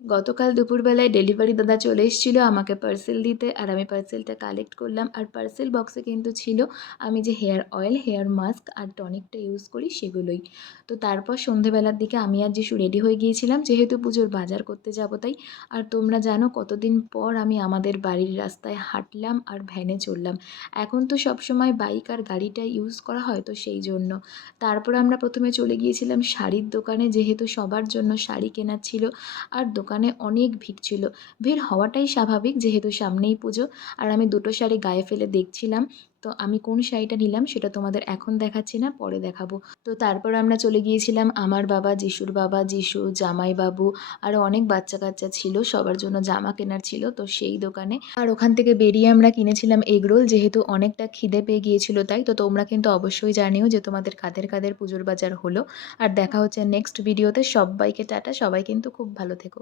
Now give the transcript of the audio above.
গতকাল দুপুরবেলায় ডেলিভারি দাদা চলে এসেছিল আমাকে পার্সেল দিতে, আর আমি পার্সেলটা কালেক্ট করলাম। আর পার্সেল বক্সে কিন্তু ছিল আমি যে হেয়ার অয়েল, হেয়ার মাস্ক আর টনিকটা ইউজ করি সেগুলোই। তো তারপর সন্ধেবেলার দিকে আমি আর যিশু রেডি হয়ে গিয়েছিলাম, যেহেতু পুজোর বাজার করতে যাব তাই। আর তোমরা জানো কতদিন পর আমি আমাদের বাড়ির রাস্তায় হাঁটলাম আর ভ্যানে চড়লাম। এখন তো সবসময় বাইক আর গাড়িটা ইউজ করা হয়, তো সেই জন্য। তারপর আমরা প্রথমে চলে গিয়েছিলাম শাড়ির দোকানে, যেহেতু সবার জন্য শাড়ি কেনার ছিল। আর দোকানে অনেক ভিড় ছিল। ভিড় হওয়াটাই স্বাভাবিক, যেহেতু সামনেই পুজো। আর আমি দুটো শাড়ি গায়ে ফেলে দেখছিলাম। তো আমি কোন শাড়িটা নিলাম সেটা তোমাদের এখন দেখাচ্ছি না, পরে দেখাবো। তো তারপর আমরা চলে গিয়েছিলাম আমার বাবা, যিশুর বাবা, যিশু, জামাইবাবু আরও অনেক বাচ্চা কাচ্চা ছিল, সবার জন্য জামা কেনার ছিল, তো সেই দোকানে। আর ওখান থেকে বেরিয়ে আমরা কিনেছিলাম এগরোল, যেহেতু অনেকটা খিদে পেয়ে গিয়েছিল তাই। তো তোমরা কিন্তু অবশ্যই জানিও যে তোমাদের কাদের কাদের পুজোর বাজার হলো। আর দেখা হচ্ছে নেক্সট ভিডিওতে। সবাইকে টাটা, সবাই কিন্তু খুব ভালো থেকো।